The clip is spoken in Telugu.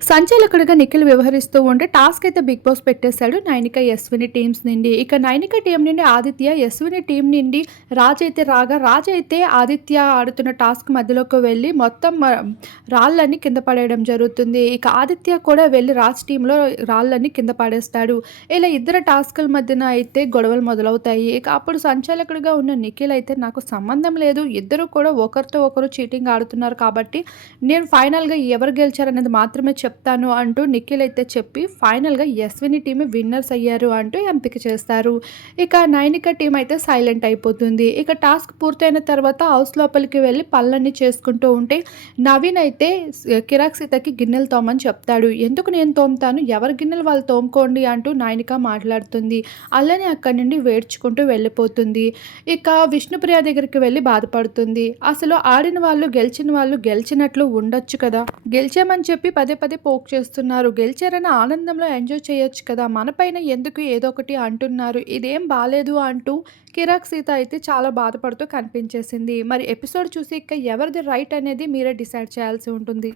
సంచాలకుడిగా నిఖిల్ వ్యవహరిస్తూ ఉంటే టాస్క్ అయితే బిగ్ బాస్ పెట్టేశాడు నైనిక యశ్విని టీమ్స్ నుండి. ఇక నైనిక టీం నుండి ఆదిత్య యశ్విని టీం నుండి రాజ్ అయితే రాగా రాజ్ అయితే ఆదిత్య ఆడుతున్న టాస్క్ మధ్యలోకి వెళ్ళి మొత్తం రాళ్ళన్నీ రాళ్ళని కింద పడేయడం జరుగుతుంది. ఇక ఆదిత్య కూడా వెళ్ళి రాజ్ టీంలో రాళ్ళని కింద పడేస్తాడు. ఇలా ఇద్దరు టాస్కుల మధ్యన అయితే గొడవలు మొదలవుతాయి. ఇక అప్పుడు సంచాలకుడిగా ఉన్న నిఖిల్ అయితే నాకు సంబంధం లేదు. ఇద్దరు కూడా ఒకరితో ఒకరు చీటింగ్ ఆడుతున్నారు కాబట్టి నేను ఫైనల్గా ఎవరు గెలిచారనేది మాత్రమే చెప్తాను అంటూ నిఖిల్ అయితే చెప్పి ఫైనల్గా యశ్విని టీమ్ విన్నర్స్ అయ్యారు అంటూ ఎంపిక చేస్తారు. ఇక నైనిక టీం అయితే సైలెంట్ అయిపోతుంది. ఇక టాస్క్ పూర్తయిన తర్వాత హౌస్ లోపలికి వెళ్ళి పళ్ళన్నీ చేసుకుంటూ ఉంటే నవీన్ అయితే కిరాక్ సీతకి గిన్నెలు తోమని చెప్తాడు. ఎందుకు నేను తోముతాను? ఎవరి గిన్నెలు వాళ్ళు తోముకోండి? అంటూ నైనిక మాట్లాడుతుంది. అలానే అక్కడి నుండి వేడ్చుకుంటూ వెళ్ళిపోతుంది. ఇక విష్ణుప్రియ దగ్గరికి వెళ్ళి బాధపడుతుంది. అసలు ఆడిన వాళ్ళు గెలిచిన వాళ్ళు గెలిచినట్లు ఉండొచ్చు కదా? గెలిచామని చెప్పి పదే పదే పోక్ చేస్తున్నారు. గెలిచారని ఆనందంలో ఎంజాయ్ చేయొచ్చు కదా. మనపైన ఎందుకు ఏదో ఒకటి అంటున్నారు. ఇదేం బాగాలేదు అంటూ కిరాక్ సీత అయితే చాలా బాధపడుతూ కనిపించేసింది. మరి ఎపిసోడ్ చూసి ఇక ఎవరిది రైట్ అనేది మీరే డిసైడ్ చేయాల్సి ఉంటుంది.